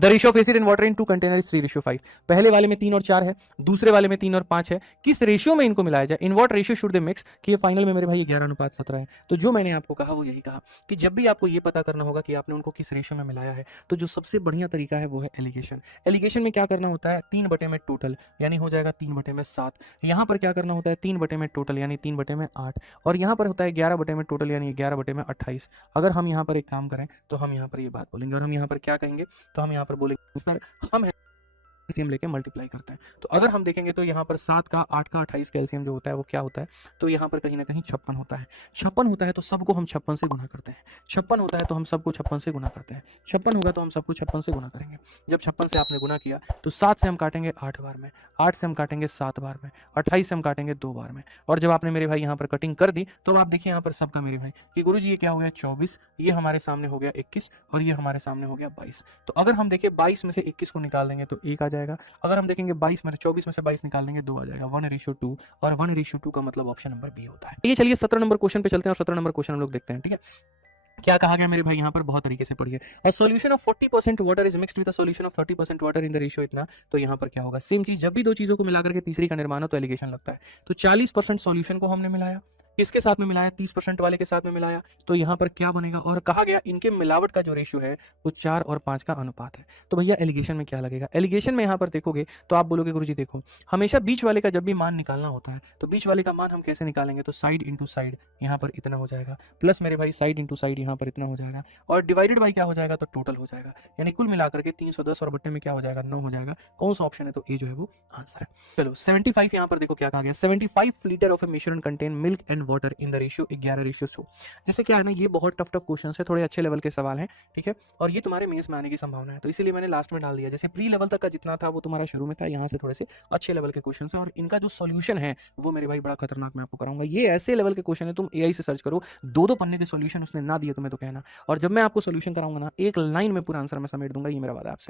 The ratio of acid and water in two container is 3:5। पहले वाले में 3 और 4 है, दूसरे वाले में 3 और 5 है। किस रेशियो में इनको मिलाया जाए, in what ratio should they mix, कि ये फाइनल में मेरे भाई 11:17 है। तो जो मैंने आपको कहा वो यही कहा कि जब भी आपको ये पता करना होगा कि आपने उनको किस रेशियो में मिलाया है, तो जो सबसे बढ़िया तरीका है वो है एलिगेशन। एलिगेशन में क्या करना होता है, 3 बटे में टोटल यानी हो जाएगा 3 बटे में 7। यहाँ पर क्या करना होता है, 3 बटे में टोटल यानी 3 बटे में 8, और यहाँ पर होता है 11 बटे में टोटल यानी 11 बटे में 28। अगर हम यहाँ पर एक काम करें तो हम यहाँ पर ये बात बोलेंगे, और हम यहाँ पर क्या कहेंगे, तो हम यहाँ पर बोलेंगे सर हम कैल्शियम लेके मल्टीप्लाई करते हैं। तो अगर हम देखेंगे तो यहाँ पर 7 का 8 का 28 कैल्शियम जो होता है वो क्या होता है, तो यहाँ पर कहीं ना कहीं 56 होता है। 56 होता है तो सबको हम 56 से गुना करते हैं। 56 होता है तो हम सबको 56 से गुना करते हैं। 56 होगा तो हम सबको 56 से गुना करेंगे। जब 56 से आपने गुना किया तो 7 से हम काटेंगे 8 बार में, 8 से हम काटेंगे 7 बार में, 28 से हम काटेंगे 2 बार में। और जब आपने मेरे भाई यहाँ पर कटिंग कर दी तो आप देखिए यहाँ पर सबका मेरे भाई कि गुरुजी ये क्या हो गया 24, ये हमारे सामने हो गया 21, और ये हमारे सामने हो गया 22। तो अगर हम देखें 22 में से 21 को निकाल देंगे तो 1 आ जाएगा। अगर हम देखेंगे 24 में से 22 निकाल देंगे 2 आ जाएगा, 1:2, और 1:2 का मतलब ऑप्शन नंबर बी होता है। ये चलिए 17 नंबर क्वेश्चन पे चलते हैं और 17 नंबर क्वेश्चन हम लोग देखते हैं। ठीक है, क्या कहा गया मेरे भाई यहाँ पर, बहुत तरीके से पढ़िए। A solution of 40% water is mixed with a solution of 30% water in the ratio इतना। तो यहाँ पर क्या होगा, सेम चीज, जब भी दो चीजों को मिलाकर के तीसरी का निर्माण हो तो एलिगेशन लगता है। तो 40% सॉल्यूशन को हमने मिलाया, किसके साथ में मिलाया, 30% वाले के साथ में मिलाया, तो यहाँ पर क्या बनेगा, और कहा गया इनके मिलावट का जो रेशियो है वो 4 और 5 का अनुपात है। तो भैया एलिगेशन में क्या लगेगा, एलिगेशन में यहाँ पर देखोगे तो आप बोलोगे गुरुजी देखो हमेशा बीच वाले का जब भी मान निकालना होता है तो बीच वाले का मान हम कैसे निकालेंगे, तो साइड इंटू साइड यहाँ पर इतना हो जाएगा, प्लस मेरे भाई साइड इंटू साइड यहाँ पर इतना हो जाएगा, और डिवाइडेड बाई क्या हो जाएगा, तो टोटल हो जाएगा, यानी कुल मिलाकर के 310 और बट्टे में क्या हो जाएगा 9 हो जाएगा। कौन सा ऑप्शन है, तो ए जो है वो आंसर है। चलो 75 यहाँ पर देखो क्या कहा गया, 75 लीटर ऑफ ए मिश्रण contain milk and water in the ratio 11:100। जैसे क्या है ना, ये बहुत टफ क्वेश्चन है, थोड़े अच्छे लेवल के सवाल हैं, ठीक है, और ये तुम्हारे मेंस में आने की संभावना है, तो इसीलिए मैंने लास्ट में डाल दिया। जैसे प्री लेवल तक का जितना था वो तुम्हारा शुरू में था, यहाँ से थोड़े से अच्छे लेवल के क्वेश्चन है, और इनका जो सोल्यूशन है वो मेरे भाई बड़ा खतरनाक मैं आपको कराऊंगा। ये ऐसे लेवल के क्वेश्चन है, तुम एआई से सर्च करो, 2-2 पन्ने के सोल्यूशन उसने ना दिए तुम्हें तो कहना, और जब मैं आपको सोल्यूशन कराऊंगा ना, एक लाइन में पूरा आंसर मैं समेट दूंगा, ये मेरा वादा आपसे।